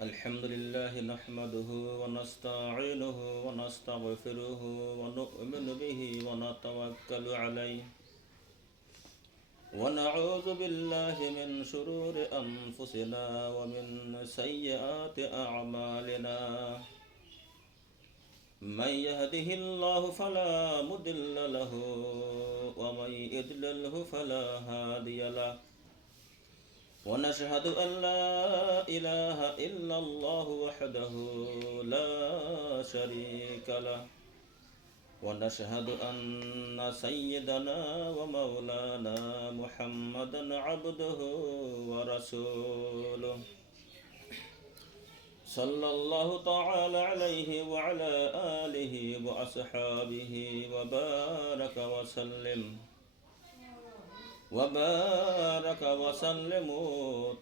الحمد لله نحمده ونستعينه ونستغفره ونؤمن به ونتوكل عليه ونعوذ بالله من شرور أنفسنا ومن سيئات أعمالنا من يهده الله فلا مضل له ومن يضلله فلا هادي له ونشهد أن لا إله إلا الله وحده لا شريك له ونشهد أن سيدنا ومولانا محمدا عبده ورسوله صلى الله تعالى عليه وعلى آله وأصحابه وبارك وسلم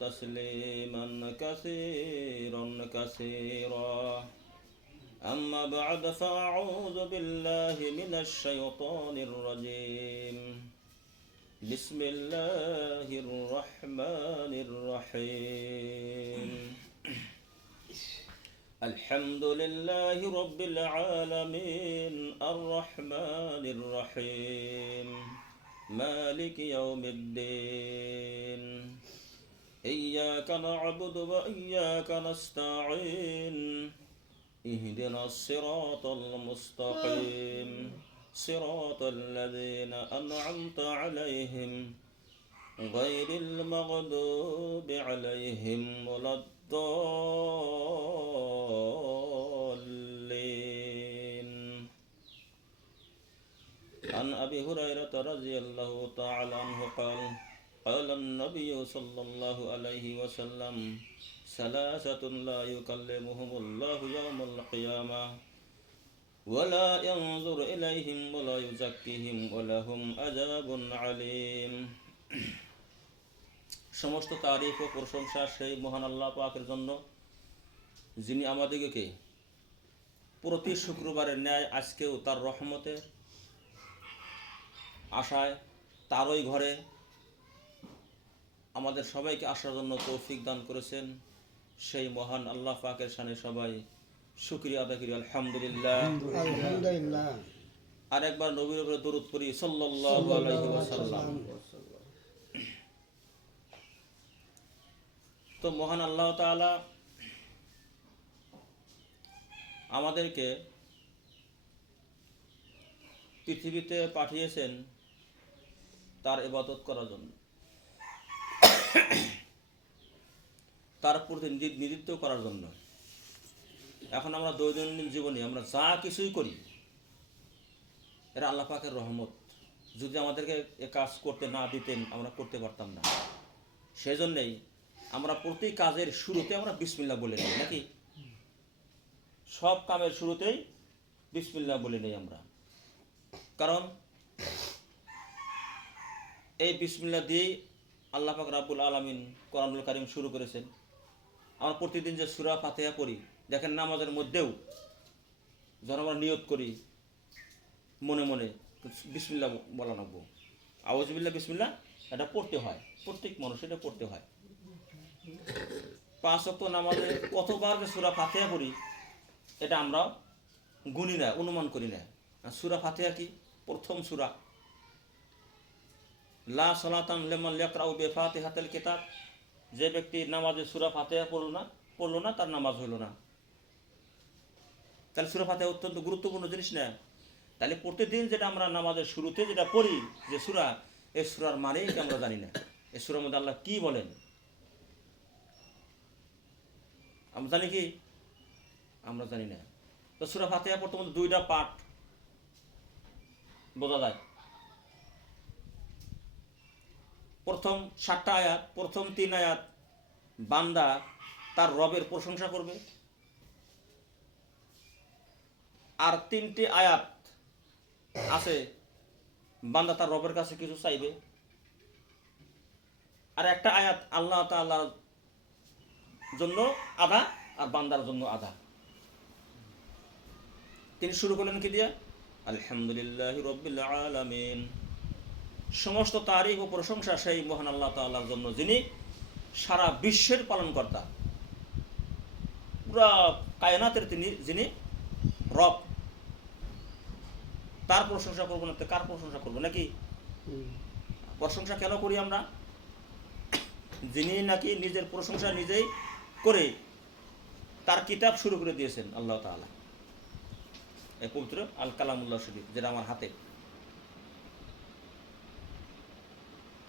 تسليما كثيرا كثيرا أما بعد فأعوذ بالله من الشيطان الرجيم بسم الله الرحمن الرحيم الحمد لله رب العالمين الرحمن الرحيم مالك يوم الدين إياك نعبد وإياك نستعين اهدنا الصراط المستقيم صراط الذين أنعمت عليهم غير المغضوب عليهم ولا الضالين عن أبي هريرة رضي الله تعالى عنه قال النبي صلى الله عليه وسلم ثلاثة لا يكلمهم الله يوم القيامة ولا ينظر إليهم ولا يزكيهم ولهم عذاب عليم সমস্ত তারিফ ও প্রশংসা সেই মহান আল্লাহ পাকের জন্য, যিনি আমাদেরকে প্রতি শুক্রবারের ন্যায় আজকেও তার রহমতে আশায় তারই ঘরে আমাদের সবাইকে আসার জন্য তৌফিক দান করেছেন। সেই মহান আল্লাহ পাকের শানে সবাই শুকরিয়া আদায় করি, আলহামদুলিল্লাহ। আর একবার নবীর উপরে দরুদ পড়ি, সাল্লাল্লাহু আলাইহি ওয়াসাল্লাম। তো মহান আল্লাহ তাআলা আমাদেরকে পৃথিবীতে পাঠিয়েছেন তার ইবাদত করার জন্য, তার প্রতিনিধিত্ব করার জন্য। এখন আমরা দৈনন্দিন জীবনে আমরা যা কিছুই করি এরা আল্লাহ পাকের রহমত। যদি আমাদেরকে এ কাজ করতে না দিতেন আমরা করতে পারতাম না। সেজন্যই আমরা প্রতি কাজের শুরুতে আমরা বিসমিল্লাহ বলে নিই, নাকি? সব কামের শুরুতেই বিসমিল্লাহ বলে নিই আমরা, কারণ এই বিসমিল্লাহ দিয়েই আল্লাহ পাক রাব্বুল আলামিন কোরআনুল কারীম শুরু করেছেন। আমরা প্রতিদিন যে সূরা ফাতিহা পড়ি, দেখেন নামাজের মধ্যেও যখন আমরা নিয়ত করি মনে মনে বিসমিল্লাহ বলা লাগবো, আউযুবিল্লাহ বিসমিল্লাহ, এটা পড়তে হয়, প্রত্যেক মানুষ এটা পড়তে হয়। 5 ওয়াক্ত নামাজে কতবার যে সূরা ফাতিহা পড়ি এটা আমরা গুনি না, অনুমান করি না। সূরা ফাতিহা কি? প্রথম সূরা। লা সালাতান লিমান ইয়াকরাউ বিফাতিহাতিল কিতাব। যে ব্যক্তি নামাজে সূরা ফাতিহা পড়লো না তার নামাজ হলো না। তাহলে সূরা ফাতিহা অত্যন্ত গুরুত্বপূর্ণ জিনিস না? তাহলে প্রতিদিন যেটা আমরা নামাজের শুরুতে যেটা পড়ি যে সূরা, এই সূরার মানেই আমরা জানি না। এই সূরার মধ্যে আল্লাহ কি বলেন আমরা জানি কি? আমরা জানি না। তো সূরা ফাতিহা পড়তে মধ্যে 2টা পার্ট বোঝা যায়। প্রথম 7টা আয়াত, প্রথম 3 আয়াত বান্দা তার রবের প্রশংসা করবে, আর 3টি আয়াত আছে বান্দা তার রবের কাছে কিছু চাইবে, আর একটা আয়াত আল্লাহ তাআলার জন্য আধা আর বান্দার জন্য আধা। তিনি শুরু করলেন কি দিয়ে? আলহামদুলিল্লাহি রাব্বিল আলামিন। সমস্ত তারিফ ও প্রশংসা সেই মহান আল্লাহ তাআলার জন্য, যিনি সারা বিশ্বের পালনকর্তা, পুরা কায়নাতের যিনি রব। তার প্রশংসা করবো না তো কার প্রশংসা করবো নাকি? প্রশংসা কেন করি আমরা? যিনি নাকি নিজের প্রশংসা নিজেই করে তার কিতাব শুরু করে দিয়েছেন আল্লাহ তাআলা, এই পবিত্র আল কালামুল্লাহ শরীফ, যেটা আমার হাতে।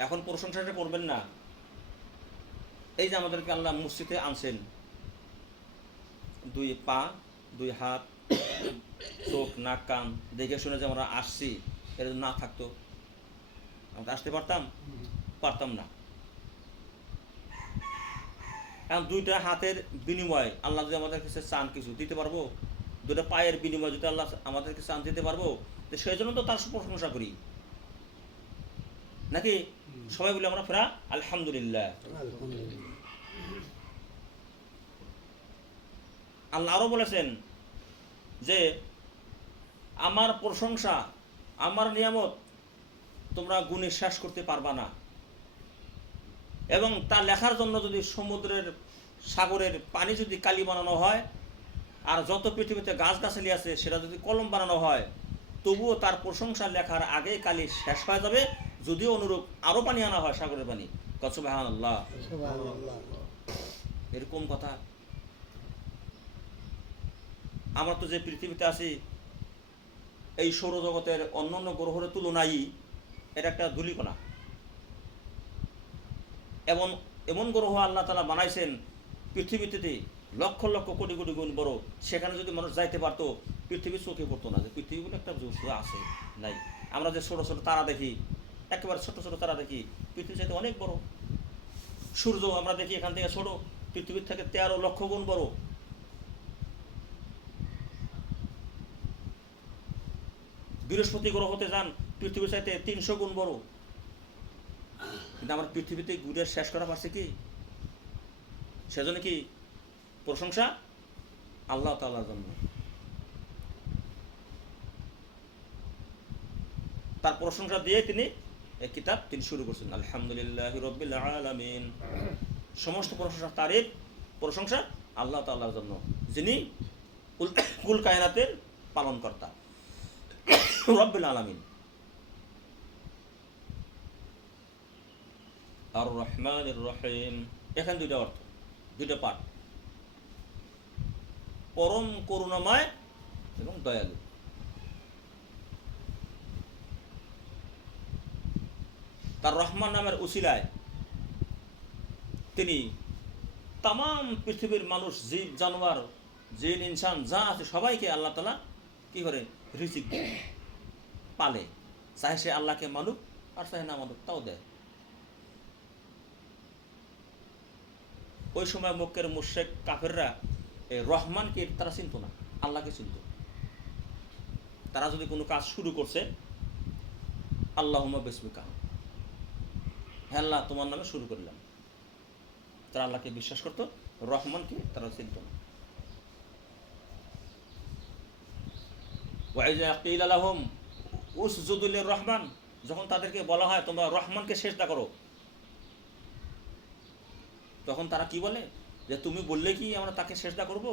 এখন প্রশংসাটা করবেন না। এই যে আমাদেরকে আল্লাহ মসজিদে আনছেন, 2 পা 2 হাত, চোখ নাক কান দেখে শুনে যে আমরা আসছি, এটা যদি না থাকতো আমরা আসতে পারতাম না। এখন 2টা হাতের বিনিময়ে আল্লাহ যদি আমাদের কাছে চান কিছু দিতে পারবো, 2টা পায়ের বিনিময়ে যদি আল্লাহ আমাদেরকে চান দিতে পারবো, তো সেই জন্য তো তার প্রশংসা করি নাকি? সবাই বলি আমরা ফেরা আলহামদুলিল্লাহ। আল্লাহ আরো বলেছেন যে আমার প্রশংসা, আমার নিয়ামত তোমরা গুণে শেষ করতে পারবা না। এবং তা লেখার জন্য যদি সমুদ্রের সাগরের পানি যদি কালি বানানো হয়, আর যত পৃথিবীতে গাছগাছালি আছে সেটা যদি কলম বানানো হয়, তবুও তার প্রশংসা লেখার আগে কালি শেষ হয়ে যাবে, যদিও অনুরূপ আরো পানি আনা হয়, সাগরের পানি। সুবহানাল্লাহ, এরকম কথা। আমরা তো যে পৃথিবীতে আছি, এই সৌরজগতের অন্যান্য গ্রহের তুলনায় এটা একটা ধূলিকণা। এমন গ্রহ আল্লাহ তাআলা বানাইছেন পৃথিবীতে লক্ষ লক্ষ কোটি কোটি গুণ বড়। সেখানে যদি মানুষ যাইতে পারতো, পৃথিবীর চোখে পড়তো না যে পৃথিবী বলে একটা বস্তু আছে, নাই। আমরা যে ছোট ছোট তারা দেখি, একেবারে ছোট ছোট তারা দেখি, পৃথিবীর চাইতে অনেক বড়। সূর্য আমরা দেখি এখান থেকে ছোট, পৃথিবীর থেকে 13 লক্ষ গুণ বড়। বৃহস্পতি গ্রহতে যান, পৃথিবীর চাইতে 300 গুণ বড়। কিন্তু আমার পৃথিবীতে ঘুরে শেষ করা পারছে কি? সেজন্য কি প্রশংসা আল্লাহ তাআলার জন্য। তার প্রশংসা দিয়ে তিনি এই কিতাব শুরু করছেন, আলহামদুলিল্লাহি রাব্বিল আলামিন। সমস্ত প্রশংসা, তারিফ, প্রশংসা আল্লাহ তাআলার জন্য, যিনি কুল কায়নাতের পালনকর্তা, রাব্বিল আলামিন। আর রহমানির রহিম, এখানে 2টা অর্থ, 2টা পাঠ, পরম করুণাময় এবং দয়ালু। তার রহমান নামের উসিলায় তিনি তাম পৃথিবীর মানুষ, জীব জানোয়ার, জিন ইনসান যা আছে সবাইকে আল্লাহ তাআলা কি করে রিজিক দেয়, পালে। চাহে সে আল্লাহকে মানুক আর চাহে না মানুক, তাও দেয়। ওই সময় মক্কার মুশরিক কাফেররা এই রহমানকে তারা চিনত না, আল্লাহকে চিনত। তারা যদি কোনো কাজ শুরু করছে, আল্লাহুম্মা বিসমিকা, হে আল্লাহ তোমার নামে শুরু করলাম, তারা আল্লাহকে বিশ্বাস করত, রহমানকে তারা চিনত না। ওয়াইজা কিলা লাহুম উসজুদু লির রহমান, যখন তাদেরকে বলা হয় তোমরা রহমানকে সিজদা করো, তখন তারা কি বলে যে তুমি বললে কি আমরা তাকে সিজদা করব?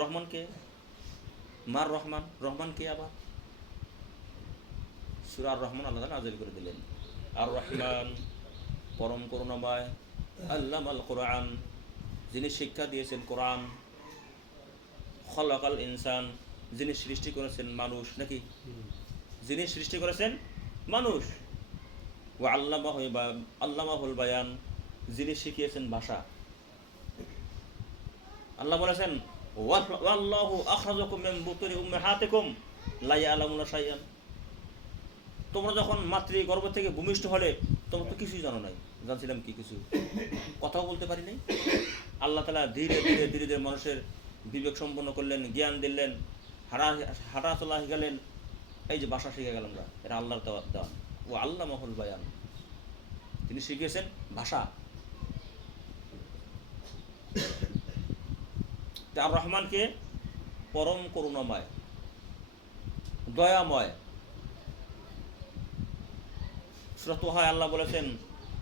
রহমানকে, মার রহমান, রহমানকে। আবার সূরা আর রহমান আল্লাহ তাআলা নাযিল করে দিলেন, আর রহমান পরম করুণাময়, আল্লামাল কোরআন, যিনি শিক্ষা দিয়েছেন কোরআন, খলাকাল ইনসান, যিনি সৃষ্টি করেছেন মানুষ, নাকি? যিনি সৃষ্টি করেছেন মানুষ, ওয়া আল্লামাহুল বায়ান, যিনি শিখিয়েছেন ভাষা। আল্লাহ বলেছেন ওয়াল্লাহু আখরাজাকুম মিন বুতুনি উম্মাহাতিকুম লা ইয়ালামুনা শাইআন, তোমরা যখন মাতৃ গর্ভ থেকে ভূমিষ্ঠ হলে তোমরা তো কিছুই জানো নাই, জানছিলাম কি? কিছু কথাও বলতে পারি নাই। আল্লাহ তাআলা ধীরে ধীরে ধীরে ধীরে মানুষের বিবেক সম্পন্ন করলেন, জ্ঞান দিলেন, হাঁটা চলা শিখালেন, এই যে ভাষা শিখে গেলাম আমরা, এটা আল্লাহর দেওয়া। ও আল্লামাহুল বায়ান, তিনি শিখিয়েছেন ভাষা। আর রহমানকে পরম করুণাময়, দয়াময়। সূরা তাহা আল্লাহ বলেছেন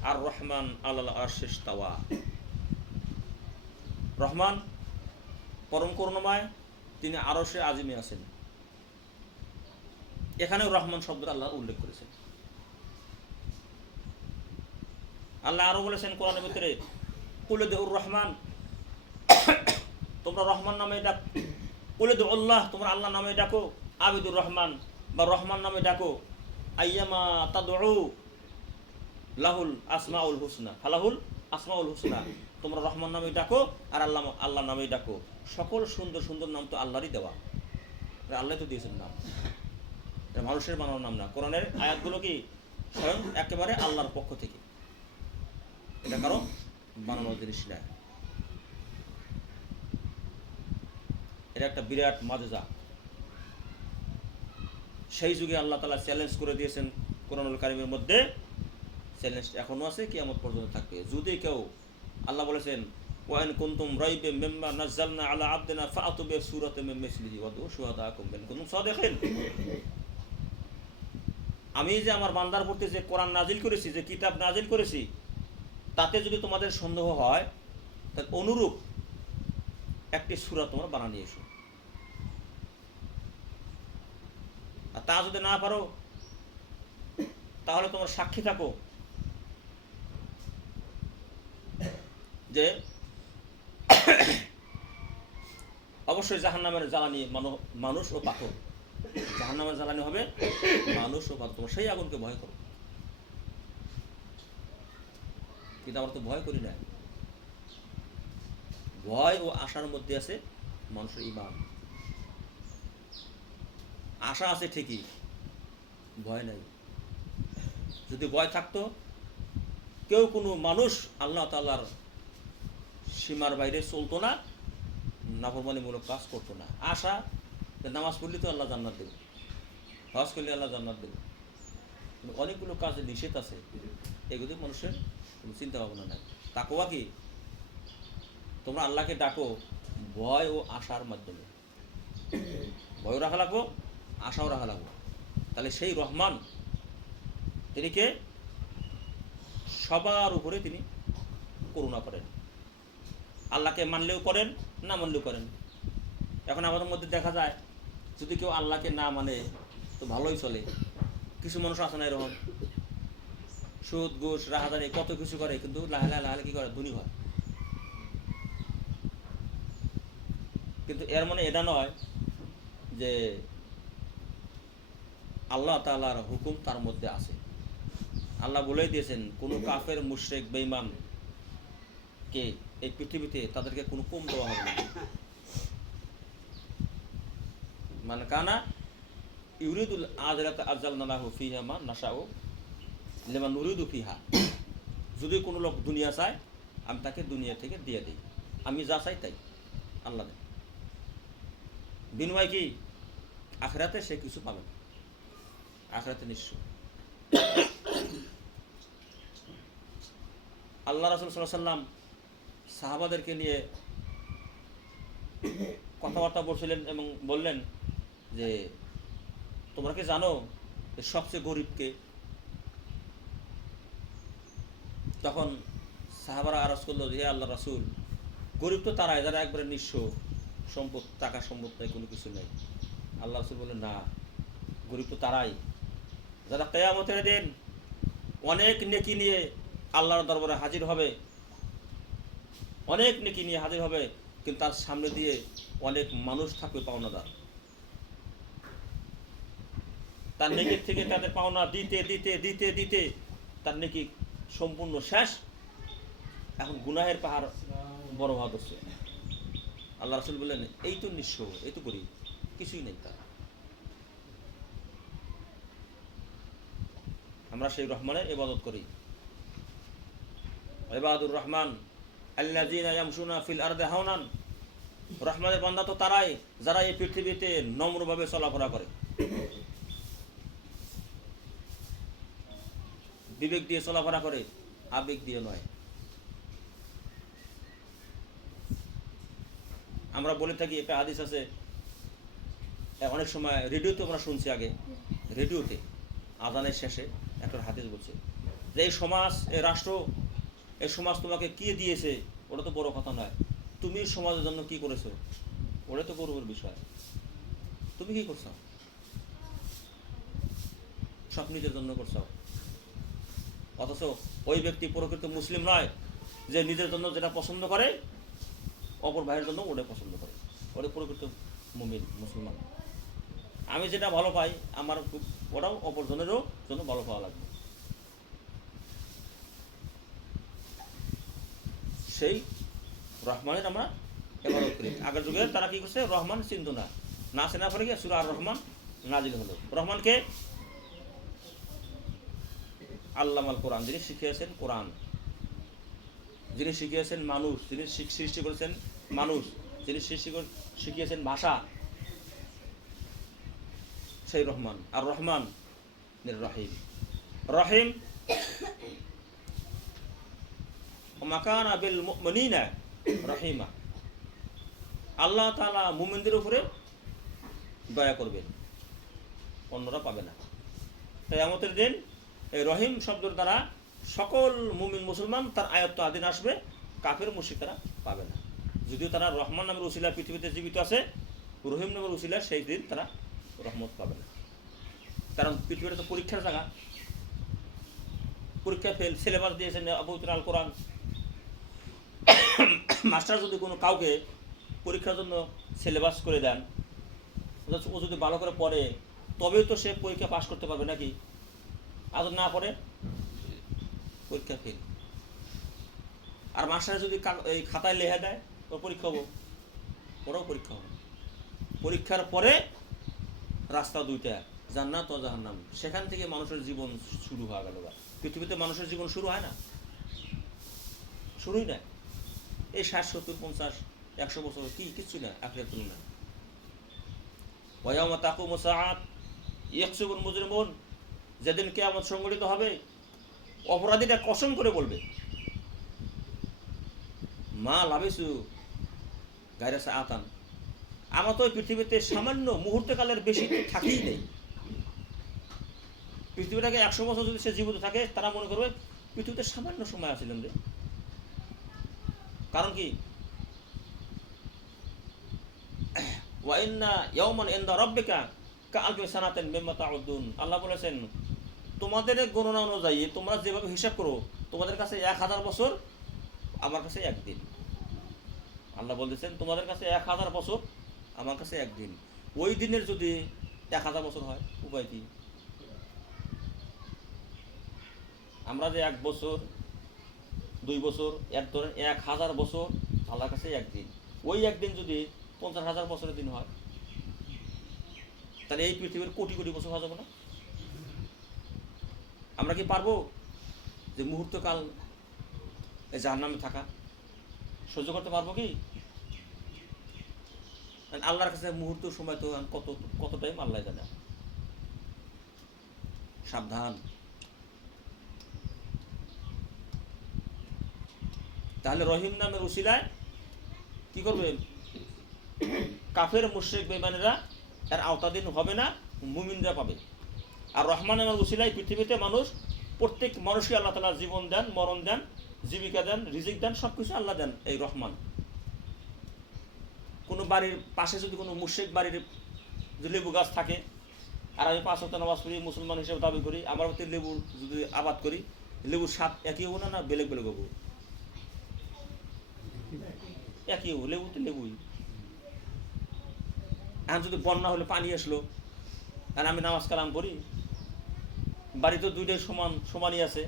আর রহমান আলাল আরশে ইস্তাওয়া, রহমান পরম করুণাময়, তিনি আরশে আজিমে আছেন। এখানেও রহমান শব্দটা আল্লাহ উল্লেখ করেছেন। আল্লাহ আরো বলেছেন কোরআনের ভিতরে কুলে দে উর রহমান, তোমরা রহমান নামে ডাক, কুলে দে আল্লাহ, তোমরা আল্লাহ নামে ডাকো, আবিদুর রহমান বা রহমান নামে ডাকো, আইয়ামা তাদউ লাহুল আসমাউল হুসনা, ফালাহুল আসমাউল হুসনা, তোমরা রহমান নামে ডাকো আর আল্লাহ নামে ডাকো, সকল সুন্দর সুন্দর নাম তো আল্লাহরই দেওয়া, আল্লাহ তো দিয়েছেন নাম, এটা মানুষের বানানো নাম না। কোরআনের আয়াতগুলো কি স্বয়ং একেবারে আল্লাহর পক্ষ থেকে, এটা কারো বানানোর জিনিস না। এটা একটা বিরাট মাজেজা। সেই যুগে আল্লাহ তাআলা চ্যালেঞ্জ করে দিয়েছেন কোরআনুল কারীমের মধ্যে, চ্যালেঞ্জ এখনো আছে, কিয়ামত পর্যন্ত থাকবে। যদি কেউ, আল্লাহ বলেছেন ওয়াইন কুনতুম রাইবে মিম্মা নাযালনা আলা আবদিনা ফাআতু বিসূরাতিন মিন মিসলিহি ওয়াদউ শুহাদাকুম ইন কুনতুম সাদিকিন, আমি যে আমার বান্দার প্রতি যে কোরআন নাজিল করেছি, যে কিতাব নাজিল করেছি, তাতে যদি তোমাদের সন্দেহ হয় তাহলে অনুরূপ একটি সূরা তোমরা বানিয়ে নিয়ে এসো, আর তা যদি না পারো তাহলে তোমরা সাক্ষী থাকো যে অবশ্যই জাহান্নামের জ্বালানি মানুষ ও পাথর, জাহান্নামের জ্বালানি হবে মানুষ ও পাথর, তোমরা সেই আগুনকে ভয় করো। কিন্তু আমরা তো ভয় করি না। ভয় ও আশার মধ্যে আছে মানুষের ঈমান। আশা আছে ঠিকই, ভয় নাই। যদি ভয় থাকতো, কেউ কোনো মানুষ আল্লাহ তাআলার সীমার বাইরে চলতো না, নাফরমানিমূলক কাজ করতো না। আশা যে নামাজ পড়লে তো আল্লাহ জান্নাত দেবে, হজ করলে আল্লাহ জান্নাত দেবে, কিন্তু অনেকগুলো কাজে নিষেধ আছে, এগুলো মানুষের কোনো চিন্তা ভাবনা নাই। তাকওয়া কি? তোমরা আল্লাহকে ডাকো ভয় ও আশার মাধ্যমে, ভয়ও রাখা লাগবো, আশাও রাখা লাগবো। তাহলে সেই রহমান তিনি কে? সবার উপরে তিনি করুণা করেন। আল্লাহকে মানলেও করেন, না মানলেও করেন। এখন আমাদের মধ্যে দেখা যায় যদি কেউ আল্লাহকে না মানে তো ভালোই চলে, কিছু মানুষ আছে না এরকম, সুদ ঘুষ রাহাজানি কত কিছু করে, কিন্তু লাহে লাহে কি করে? ধনী হয়। কিন্তু এর মানে এটা নয় যে আল্লাহ তাআলার হুকুম তার মধ্যে আছে। আল্লাহ বলেই দিয়েছেন কোনো কাফের মুশরিক বেঈমান কে এই পৃথিবীতে তাদেরকে কোনো কম দেওয়া হবে না। মানে কানা ইউরিদুল আখিরাতা আজালনা লাহু ফিহা মা নাশাউ লিমান নুরিদু ফিহা, যদি কোনো লোক দুনিয়া চায় আমি তাকে দুনিয়া থেকে দিয়ে দিই, আমি যা চাই তাই আল্লাহ দেয়। বিনিময় কি? আখিরাতে সে কিছু পাবে না, আখিরাতে নিশ্চয়। আল্লাহ রাসূল সাল্লাল্লাহু আলাইহি ওয়াসাল্লাম সাহাবাদেরকে নিয়ে কথাবার্তা বলছিলেন এবং বললেন যে তোমরা কি জানো যে সবচেয়ে গরিবকে? তখন সাহাবারা আরজ করলো যে হে আল্লাহ রাসূল, গরিব তো তারাই যারা একবারে নিঃস্ব, সম্পদ টাকা সম্পদ নাই, কোনো কিছু নেই। আল্লাহ রাসূল বললেন না, গরিব তো তারাই যারা কিয়ামতের দিন অনেক নেকি নিয়ে আল্লাহর দরবারে হাজির হবে, অনেক নেকি নিয়ে হাজির হবে, কিন্তু তার সামনে দিয়ে অনেক মানুষ থাকবে পাওনাদার, তার নেকির থেকে তাদের পাওনা দিতে দিতে দিতে দিতে তার নেকি সম্পূর্ণ শেষ। এখন গুনাহের পাহাড় বড় হওয়া ধরছে। আল্লাহ রাসূল বললেন এই তো নিঃস্ব, এই তো গরিব, কিছুই নেই তার। আমরা সেই রহমানের ইবাদত করি। ইবাদুর রহমান আল্লাযীনা ইয়ামশুনা ফিল আরদি হাওনান, রহমানের বান্দা তো তারাই যারা এই পৃথিবীতে নম্রভাবে চলাফেরা করে, বিবেক দিয়ে চলাফেরা করে, আবেগ দিয়ে নয়। আমরা বলে থাকি, একটা হাদিস আছে, অনেক সময় রেডিওতে আমরা শুনছি, আগে রেডিওতে আজানের শেষে একটা হাদিস বলছে যে এই সমাজ, এই রাষ্ট্র, এই সমাজ তোমাকে কি দিয়েছে ওটা তো বড় কথা নয়, তুমি সমাজের জন্য কি করেছো ওটা তো গৌরবের বিষয়। তুমি কি করছো? সব নিজের জন্য করছো। অথচ ওই ব্যক্তি প্রকৃত মুসলিম নয় যে নিজের জন্য যেটা পছন্দ করে অপর ভাইয়ের জন্য ওটা পছন্দ করে, ওটা প্রকৃত মুমিন মুসলমান। আমি যেটা ভালো পাই আমার ওটাও অপরজনেরও জন্য ভালো পাওয়া লাগবে। সেই রহমানের আমরা ইবাদত করি। আগের যুগে তারা কি করছে? রহমান চিনত না, না চেনা পরে গিয়ে সূরা আর রহমান নাজিল হলো। রহমানকে আল্লামাল কোরআন, যিনি শিখিয়েছেন কোরআন, যিনি শিখিয়েছেন মানুষ, যিনি সৃষ্টি করেছেন মানুষ, যিনি শিখিয়েছেন ভাষা, সেই রহমান। আর রহমান রহিম, রহিম মাকানা বিল মুমিনিনা রহিমা, আল্লাহ তাআলা মুমিনদের উপরে দয়া করবেন, অন্যরা পাবে না। তাই কিয়ামতের দিন এই রহিম শব্দের দ্বারা সকল মুমিন মুসলমান তার আয়ত্ত আধীন আসবে, কাফের মুশরিক তারা পাবে না। যদিও তারা রহমান নামের উসিলা পৃথিবীতে জীবিত আছে, রহিম নামের উসিলা সেই দিন তারা রহমত পাবে না। কারণ পৃথিবীটা তো পরীক্ষার জায়গা, পরীক্ষা ফেল, সিলেবাস দিয়েছেন পবিত্র আল কোরআন। মাস্টার যদি কোনো কাউকে পরীক্ষার জন্য সিলেবাস করে দেন, ও যদি ভালো করে পড়ে তবেই তো সে পরীক্ষা পাশ করতে পারবে, নাকি? আর না পড়ে পরীক্ষা ফেল। আর মাস্টার যদি এই খাতায় লেখা দেয় ওর পরীক্ষা হবো, ওরাও পরীক্ষা হবে। পরীক্ষার পরে রাস্তা দুইটা, জান্নাত ও জাহান্নাম। সেখান থেকে মানুষের জীবন শুরু হয়ে গেল। পৃথিবীতে মানুষের জীবন শুরু হয় না, শুরুই না। এই 60, 70, 50, 100 বছর কি কিচ্ছু না আখিরাতের তুলনায়। ওয়ায়াউমা তাকুমু সাআত ইয়াহসিবুল মুজরিমুন, যেদিন কিয়ামত সংঘটিত হবে অপরাধীরা কসম করে বলবে, মা লাবিসু গায়রা সাআতান, আমরা তো পৃথিবীতে সামান্য মুহূর্তকালের বেশি তো থাকেই নেই। পৃথিবীটাকে 100 বছর যদি সে জীবিত থাকে তারা মনে করবে পৃথিবীতে সামান্য সময় আছিলেন রে। কারণ কি? ওয়া ইন্না ইয়াওমান ইনদা রাব্বিকা কাআলফি সানাতিন মিম্মা তাউদ্দুন, আল্লাহ বলেছেন তোমাদের গণনা অনুযায়ী তোমরা যেভাবে হিসাব করো তোমাদের কাছে 1000 বছর, আমার কাছে একদিন। আল্লাহ বলতেছেন তোমাদের কাছে 1000 বছর, আমার কাছে একদিন। ওই দিনের যদি 1000 বছর হয় উপায় কি? আমরা যে 1 বছর 2 বছর এক ধরেন 1000 বছর, আল্লাহর কাছে একদিন। ওই একদিন যদি 50,000 বছরের দিন হয় তাহলে এই পৃথিবীর কোটি কোটি বছর হওয়া যাবে না? আমরা কি পারবো যে মুহূর্তকাল এই জাহান্নামে থাকা সহ্য করতে পারবো কি? আল্লাহর কাছে মুহূর্ত সময় তো কত টাইম আল্লাহ জানে। সাবধান। তাহলে রহিম নামের উসিলায় কি করবে? কাফের মুশরিক বেঈমানেরা এর আওতাধীন হবে না, মুমিনরা পাবে। আর রহমান নামের উসিলায় পৃথিবীতে মানুষ, প্রত্যেক মানুষকে আল্লাহ তাআলা জীবন দেন, মরণ দেন, জীবিকা দেন, রিজিক দেন, সব কিছু আল্লাহ দেন এই রহমান। কোনো বাড়ির পাশে যদি কোনো মুশরিক বাড়ির লেবু গাছ থাকে আর আমি 5 ওয়াক্ত নামাজ পড়ি, মুসলমান হিসেবে দাবি করি, আমার মধ্যে লেবু যদি আবাদ করি, লেবুর স্বাদ একই হবো না, না বেলেগ বেলেগ হবো? একই হবো, লেবু তো লেবুই। এখন যদি বন্যা হলে পানি আসলো আর আমি নামাজ কালাম পড়ি, বাড়ি তো দুইটাই সমানই আছে,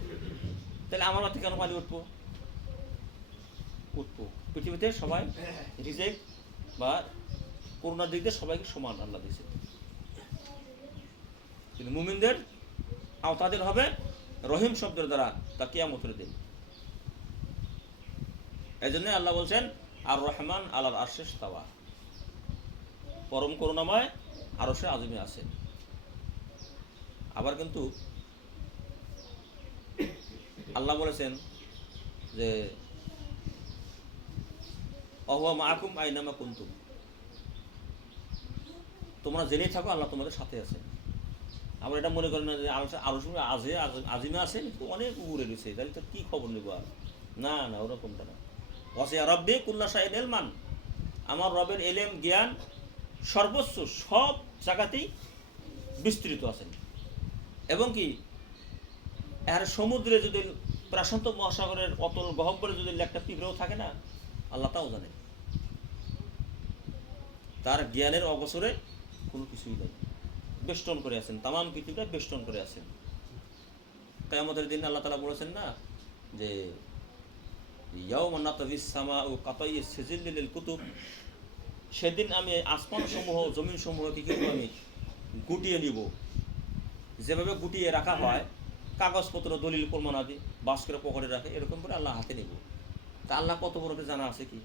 তাহলে আমার মাথায় কেন পানি উঠবো? পৃথিবীতে সবাই রিজেক্ট বা করোনার দিক দিয়ে সবাইকে সমান আল্লাহ দিয়েছে, কিন্তু মুমিনদের আওতাধীন হবে রহিম শব্দের দ্বারা তা কিয়ামতের দিন। এই জন্য আল্লাহ বলছেন আর রহমান আলাল আরশে ইস্তাওয়া, পরম করুণাময় আরশে আযমে আছে। আবার কিন্তু আল্লাহ বলেছেন যে ওয়া মাআকুম আইনামা কুনতুম, তোমরা জেনেই থাকো আল্লাহ তোমাদের সাথে আছে। আমরা এটা মনে করি না যে আরো সময় আজিমে আছে কিন্তু অনেক উপরে রয়েছে, তাহলে তো কী খবর নেবো আর। না না, ওরকমটা না। ওয়াসিয়া রব্বি কুল্লা শাইইন ইলমান, আমার রবের এলেম জ্ঞান সর্বোচ্চ সব জায়গাতেই বিস্তৃত আছেন। এবং কি আর সমুদ্রে যদি প্রশান্ত মহাসাগরের অতল গহ্বরে যদি একটা পিঁপড়েও থাকে না, আল্লাহ তাও জানে। তার জ্ঞানের অবসরে কোনো কিছুই নেই, বেষ্টন করে আছেন, তামাম পৃথিবীটা বেষ্টন করে আছেন। কিয়ামতের দিন আল্লাহ তাআলা বলেছেন না যে ইয়াউমা নাতাবিস সামাউ কাতাইয়িস সিজিল্লি লিল কুতুব, সেদিন আমি আসমান সমূহ জমিন সমূহকে কিন্তু আমি গুটিয়ে নিব, যেভাবে গুটিয়ে রাখা হয় কাগজপত্র দলিল প্রমাণ আদি বাস করে পকেটে রাখে, এরকম করে আল্লাহ হাতে নেব। তা আল্লাহ কত বড় জানা আছে কি?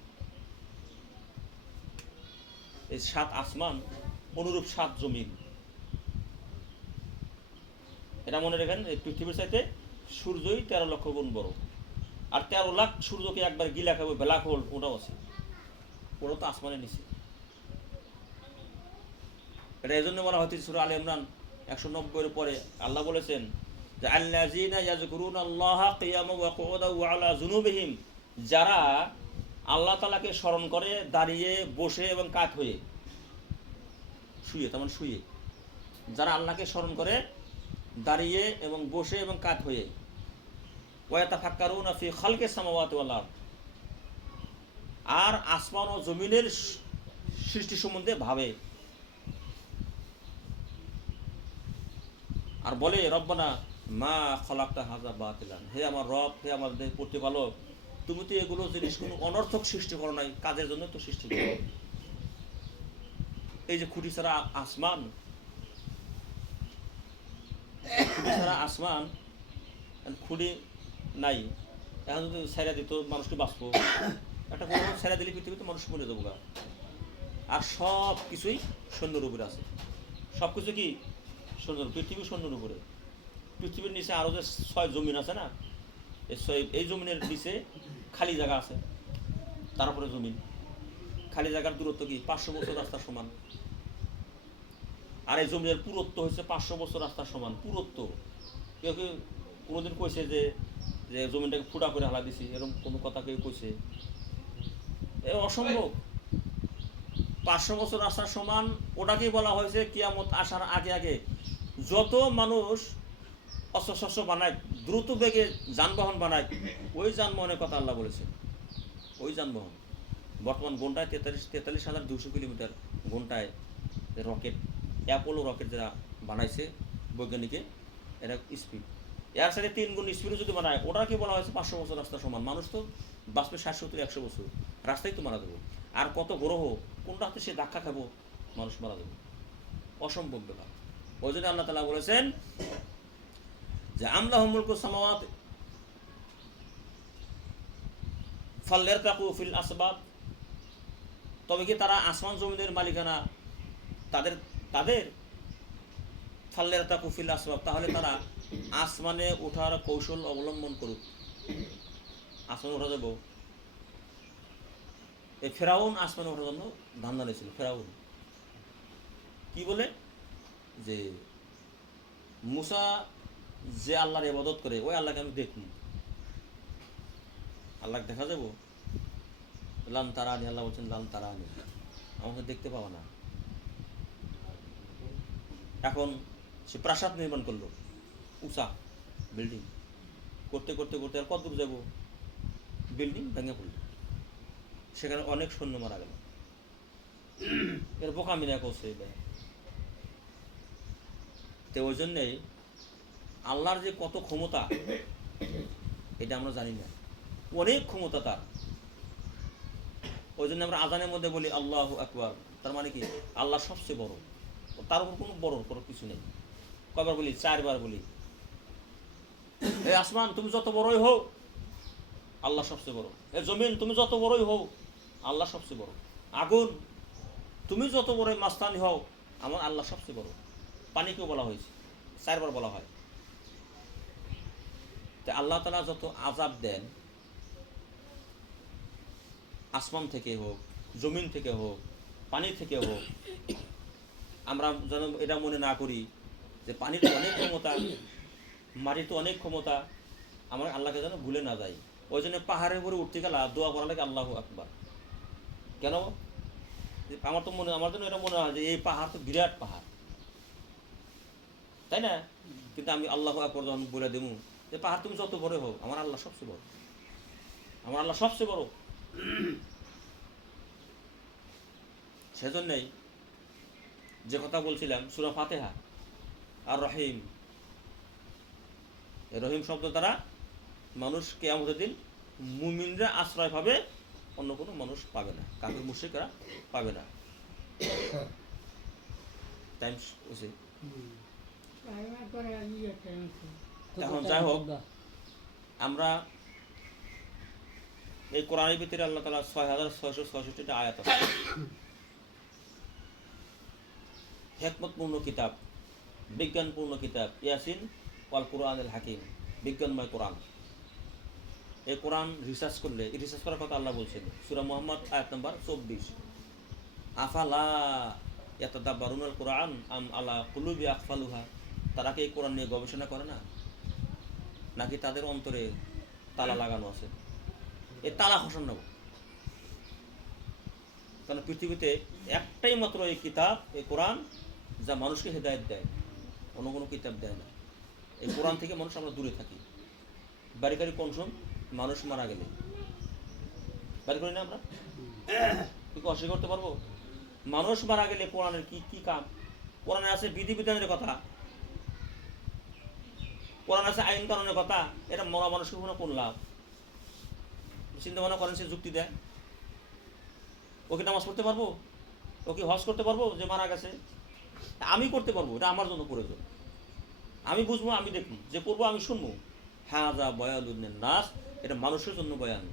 এই 7 আসমান অনুরূপ 7 জমিন। এটা মনে রাখেন, এই পৃথিবীর চাইতে সূর্যই 13 লক্ষ গুণ বড়। আর 13 লাখ সূর্যকে একবার গিলা খাবে ব্ল্যাক হোল, ওটাও আছে, ওটাও তো আসমানের নিচে। এটা এই জন্য বলা হয়েছে সূরা আলে ইমরান 190 পরে আল্লাহ বলেছেন যে আল্লাযীনা ইয়াযকুরুনাল্লাহা কিয়ামান ওয়া কুউদান ওয়া আলা জুনুবিহিম, যারা আল্লাহ তাআলাকে স্মরণ করে দাঁড়িয়ে, বসে এবং কাত হয়ে, শুয়ে, তেমন শুয়ে, যারা আল্লাহকে স্মরণ করে দাঁড়িয়ে এবং বসে এবং কাত হয়ে, ওয়া ইয়াতাফাক্কারুনা ফি খালকিস সামাওয়াতি ওয়াল আরদ, আর আসমান ও জমিনের সৃষ্টি সম্বন্ধে ভাবে, আর বলে রব্বানা মা খলাকতা হাযা বাতিলান, হে আমার রব, হে আমাদের প্রতিপালক, তুমি তো এগুলো জিনিস কোনো অনর্থক সৃষ্টি করো নাই, কাজের জন্য তো সৃষ্টি করো। এই যে খুঁটি ছাড়া আসমান, খুঁটি ছাড়া আসমান, খুঁটি নাই, এখন যদি ছেড়ে দিত মানুষকে বাঁচবো, একটা কোনো ছেড়ে দিলে পৃথিবীতে মানুষ মরে যাবো গা। আর সব কিছুই সৈন্যর উপরে আছে, সব কিছু কি সৈন্য, পৃথিবী সৈন্যর উপরে। পৃথিবীর নিচে আরও যে 6 জমিন আছে না, এই জমিনের নিচে খালি জায়গা আছে, তারপরে জমিন। খালি জায়গার দূরত্ব কি 500 বছর রাস্তার সমান, আর এই জমিনের পুরুত্ব হচ্ছে 500 বছর রাস্তার সমান পুরুত্ব। কেউ কেউ কোনোদিন কইছে যে যে জমিনটাকে ফুটা করে হালা দিছি, এরকম কোনো কথা কেউ কইছে? এ অসম্ভব। 500 বছর রাস্তার সমান, ওটাকেই বলা হয়েছে কিয়ামত আসার আগে আগে যত মানুষ অস্ত্র শস্ত্র বানায়, দ্রুত বেগে যানবাহন বানায়, ওই যানবাহনের কথা আল্লাহ বলেছে। ওই যানবাহন বর্তমান ঘন্টায় 43,200 কিলোমিটার ঘন্টায় রকেট, অ্যাপোলো রকেট যারা বানাইছে বৈজ্ঞানিকে, এরা স্পিড এর সাথে 3 গুণ স্পিডও যদি বানায়, ওটাকে বলা হয়েছে 500 বছর রাস্তার সমান। মানুষ তো বাঁচবে 60-70-100 বছর, রাস্তায় তো মারা যাবো। আর কত গ্রহ, কোনটা হাতে সে ধাক্কা খাবো, মানুষ মারা যাবে, অসম্ভব ব্যাপার। ওই জন্য আল্লাহ তাআলা বলেছেন যে আমলাহু মুলকু সামাওয়াতি ফালইরতাকু ফিল আসবাব, তবে কি তারা আসমান জমিনের মালিকানা তাদের তাদের ফালইরতাকু ফিল আসবাব, তাহলে তারা আসমানে ওঠার কৌশল অবলম্বন করুক। আসমানে ওঠা যাব, এই ফেরাউন আসমানে ওঠার জন্য ধান্দা নিয়েছিল। ফেরাউন কি বলে যে মুসা যে আল্লাহর ইবাদত করে, ওই আল্লাহকে আমি দেখুন, আল্লাহকে দেখা যাবো। লান তারানি, আল্লাহ বলছেন লান তারানি, আমাকে দেখতে পাওয়া না। এখন সে প্রাসাদ নির্মাণ করলো, উঁচা বিল্ডিং, করতে করতে করতে আর কত দূর যাবো, বিল্ডিং ভেঙে পড়ল, সেখানে অনেক সৈন্য মারা গেল। এর বোকামি না করছে। তো ওই জন্যেই আল্লাহর যে কত ক্ষমতা এটা আমরা জানি না, অনেক ক্ষমতা তার। ওই জন্য আমরা আজানের মধ্যে বলি আল্লাহু আকবার, তার মানে কি আল্লাহ সবচেয়ে বড়, তার উপর কোনো বড় কোনো কিছু নেই। কয়বার বলি? 4 বার বলি। এই আসমান তুমি যত বড়ই হও, আল্লাহ সবচেয়ে বড়। এই জমিন তুমি যত বড়ই হও, আল্লাহ সবচেয়ে বড়। আগুন তুমি যত বড়ই মাস্তানি হও, আমার আল্লাহ সবচেয়ে বড়। পানিকেও বলা হয়েছে, 4 বার বলা হয়। তো আল্লাহ তাআলা যত আযাব দেন, আসমান থেকে হোক, জমিন থেকে হোক, পানি থেকে হোক, আমরা যেন এটা মনে না করি যে পানির তো অনেক ক্ষমতা, মাটির তো অনেক ক্ষমতা, আমার আল্লাহকে যেন ভুলে না যাই। ওই জন্য পাহাড়ের উপরে উঠতে গেলা দোয়া করা লাগে আল্লাহু আকবার। কেন? আমার জন্য এটা মনে হয় যে এই পাহাড় তো বিরাট পাহাড়, তাই না? কিন্তু আমি আল্লাহু আকবার যখন বলে দেবো যে পাহাড় তুমি যত বড় হোক, আমার আল্লাহ সবচেয়ে বড়, আমার আল্লাহ সবচেয়ে বড়। সেজন্যই যে কথা বলছিলাম সূরা ফাতিহা আর রহিম, এই রহিম শব্দ দ্বারা মানুষ কিয়ামতের দিন মুমিনরা আশ্রয় পাবে, অন্য কোনো মানুষ পাবে না, কাফির মুশরিকরা পাবে না। টাইম হয়েছে। এখন যাই হোক, আমরা এই কোরআনের ভিতরে আল্লাহ তাআলা ৬,৬৬৬টা আয়াত আছে। হিকমতপূর্ণ কিতাব, বিজ্ঞানপূর্ণ কিতাব, ইয়াসিন ওয়াল কুরআনুল হাকিম, বিজ্ঞানময় কোরআন। এই কোরআন রিসার্চ করলে, রিসার্চ করার কথা আল্লাহ বলছেন সূরা মুহাম্মদ আয়াত নম্বর ২৪। আফালা ইয়াতাদাব্বারুনাল কুরআন আম আলা কুলুবি আকফালুহা, তারা কি এই কোরআন নিয়ে গবেষণা করে না, নাকি তাদের অন্তরে তালা লাগানো আছে? এই তালা খসান নেব, কারণ পৃথিবীতে একটাই মাত্র এই কিতাব, এই কোরআন, যা মানুষকে হেদায়েত দেয়, অন্য কোনো কিতাব দেয় না। এই কোরআন থেকে মানুষ আমরা দূরে থাকি। বাড়িকারি কনসুম, মানুষ মারা গেলে বাড়ি করি না আমরা, কি অস্বীকার করতে পারবো? মানুষ মারা গেলে কোরআনের কি কি কাম? কোরআনে আছে বিধিবিধানের কথা, কোরআন আছে আইন কানুনের কথা। এটা মরা মানুষকে কোনো কোন লাভ? চিন্তা ভাবনা করেন, সে যুক্তি দেয়। ও কি নামাজ পড়তে পারবো? ও কি হজ করতে পারবো যে মারা গেছে? আমি করতে পারবো, এটা আমার জন্য প্রয়োজন। আমি বুঝবো, আমি দেখবো, যে করবো আমি শুনবো। হ্যাঁ যা বয়ালুন্নের নাস, এটা মানুষের জন্য বয়ান,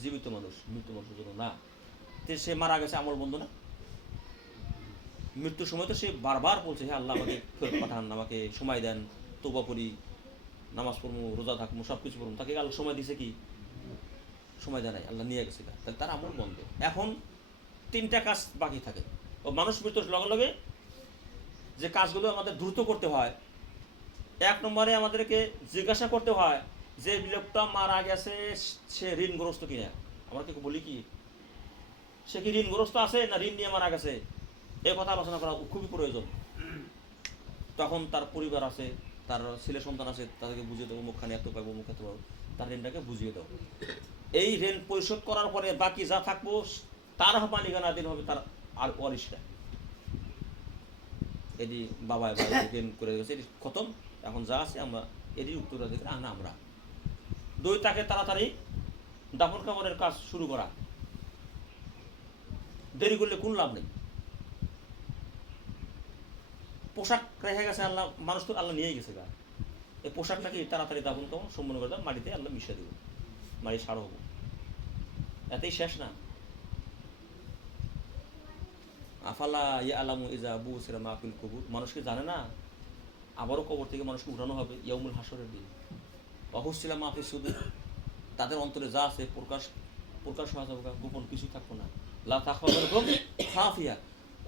জীবিত মানুষ, মৃত মানুষের জন্য না। সে মারা গেছে আমল বন্ধ না? মৃত্যুর সময় তো সে বারবার বলছে, হ্যাঁ আল্লাহ আমাকে ফেরত পাঠান, আমাকে সময় দেন, তওবা করি, নামাজ পড়বো, রোজা থাকবো, সব কিছু পড়বো। তাকে আল্লাহ সময় দিছে কি? সময় দেয় নাই, আল্লাহ নিয়ে গেছে। তাহলে তার আমল বন্ধ। এখন 3টা কাজ বাকি থাকে। ও মানুষ মৃত্যুর লগে লগে যে কাজগুলো আমাদের দ্রুত করতে হয়, 1 নম্বরে আমাদেরকে জিজ্ঞাসা করতে হয় যে লোকটা মারা গেছে সে ঋণগ্রস্ত কিনা। আমরা কি বলি কি সে কি ঋণগ্রস্ত আছে না ঋণ নিয়ে মারা গেছে, এই কথা আলোচনা করা খুবই প্রয়োজন। তখন তার পরিবার আছে, তার ছেলে সন্তান আছে, তাদেরকে বুঝিয়ে দেবো মুখখানে এত পাবো, মুখ এত পাবো, তার ঋণটাকে বুঝিয়ে দেবো। এই ঋণ পরিশোধ করার পরে বাকি যা থাকবো তার মালিকানাধীন হবে তার আর ওয়ারিশরা। এটি বাবা ঋণ করে গেছে, এটি খতম, এখন যা আছে আমরা এটি উত্তরাধিকার আনা আমরা। 2, তাকে তাড়াতাড়ি দাফন কাফনের কাজ শুরু করা, দেরি করলে কোন লাভ নেই। পোশাক রেখে গেছে আল্লাহ, মানুষ তো আল্লাহ নিয়েই গেছে গা, এই পোশাকটাকে তাড়াতাড়ি দাফন কাফন সম্পন্ন করে দাও, মাটিতে আল্লাহ মিশিয়ে দেব, মাটি সার হবো, এতেই শেষ না। আফালা ইয়ালামু ইজা বুসিরা মা ফিল কুবুর, মানুষ কি জানে না আবারও কবর থেকে মানুষকে উঠানো হবে ইয়াউমুল হাসরের দিন। অহুসিলা মা ফিস সুদুর, তাদের অন্তরে যা আছে প্রকাশ হওয়া যাবে, গোপন কিছু থাকবো না। লা তাখফা মিনকুম খাফিয়া,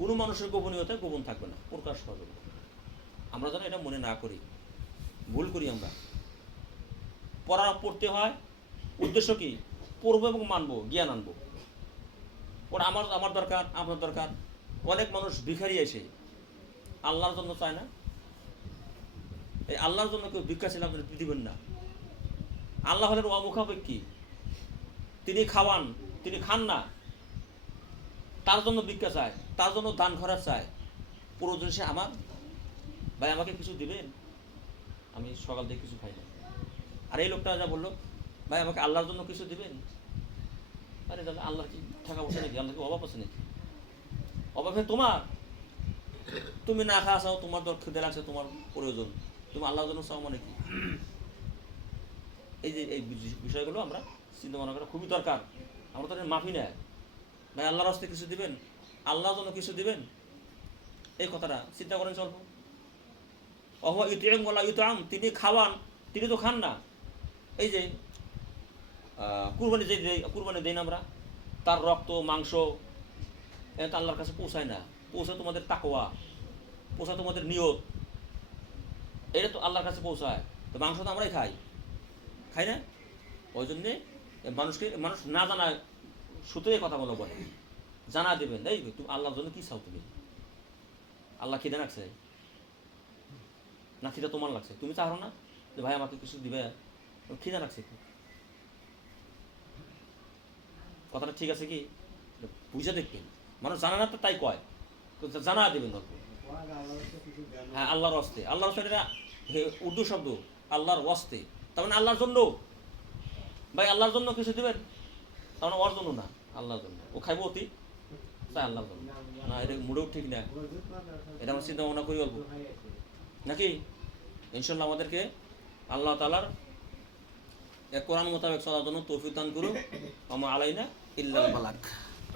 কোনো মানুষের গোপনীয়তা গোপন থাকবে না, প্রকাশ হবে। আমরা যেন এটা মনে না করি, ভুল করি আমরা। পড়তে হয়, উদ্দেশ্য কি? পড়বো এবং মানবো, জ্ঞান আনবো। ওরা আমার দরকার, আপনার দরকার। অনেক মানুষ ভিখারি এসে আল্লাহর জন্য চায় না। এই আল্লাহর জন্য কেউ ভিক্ষা ছিল আপনার পৃথিবীর না। আল্লাহ হলেন অমুখাপেক্ষী, তিনি খাওয়ান, তিনি খান না, তার জন্য ভিক্ষা চায়, তার জন্য দান খরচ চায়। প্রয়োজন সে আমার, ভাই আমাকে কিছু দিবেন, আমি সকাল থেকে কিছু খাই না। আর এই লোকটা যা বললো, ভাই আমাকে আল্লাহর জন্য কিছু দিবেন। আরে দাদা, আল্লাহ কি টাকা পয়সা নাকি? আল্লাহ কি অভাব আছে নাকি? অভাবে তোমার, তুমি না খাওয়া চাও, তোমার খিদে লাগছে, তোমার প্রয়োজন, তুমি আল্লাহর জন্য চাও মানে কি? এই যে এই বিষয়গুলো আমরা চিন্তা ভাবনা করা খুবই দরকার। আমরা তো মাফি নেয়, ভাই আল্লাহর রাস্তায় কিছু দিবেন, আল্লাহর জন্য কিছু দিবেন, এই কথাটা চিন্তা করেন চলব। অহা ইউতিম ওয়ালা ইউতাম, তিনি খাওয়ান, তিনি তো খান না। এই যে কুরবানি কুরবানি দেই না আমরা, তার রক্ত মাংস এটা আল্লাহর কাছে পৌঁছায় না। পৌঁছায় তোমাদের তাকওয়া, পৌঁছায় তোমাদের নিয়ত। এটা তো আল্লাহর কাছে পৌঁছায়। তো মাংস তো আমরাই খাই না? ওই জন্যে মানুষ না জানা সুতোই কথা বলো বলে, জানা দেবেন এই তুমি আল্লাহর জন্য কী চাও, তুমি আল্লাহ খিদে রাখছে না খিদে তোমার লাগছে, তুমি চাও না যে ভাই আমাকে কিছু দিবে, খিদে রাখছে, কথাটা ঠিক আছে কি? বুঝে দেখবেন, মানুষ জানা না তো তাই কয়, তো জানা দেবেন অল্প। হ্যাঁ আল্লাহর ওয়াস্তে, আল্লাহর ওয়াস্তে এটা উর্দু শব্দ, আল্লাহর ওয়াস্তে, তার মানে আল্লাহর জন্য। ভাই আল্লাহর জন্য কিছু দিবেন, তার মানে ওর জন্য না, আল্লাহর জন্য। ও খাইব অতি তাই আল্লাহর জন্য না, এটা মুডেও ঠিক না, এটা আমরা চিন্তা ভাবনা করি অল্প নাকি। ইনশাল্লাহ আমাদেরকে আল্লাহ তাআলার কোরআন মোতাবেক চলার জন্য তৌফিক দান করুন। আমা আলাইনা ইল্লাল বালাগ।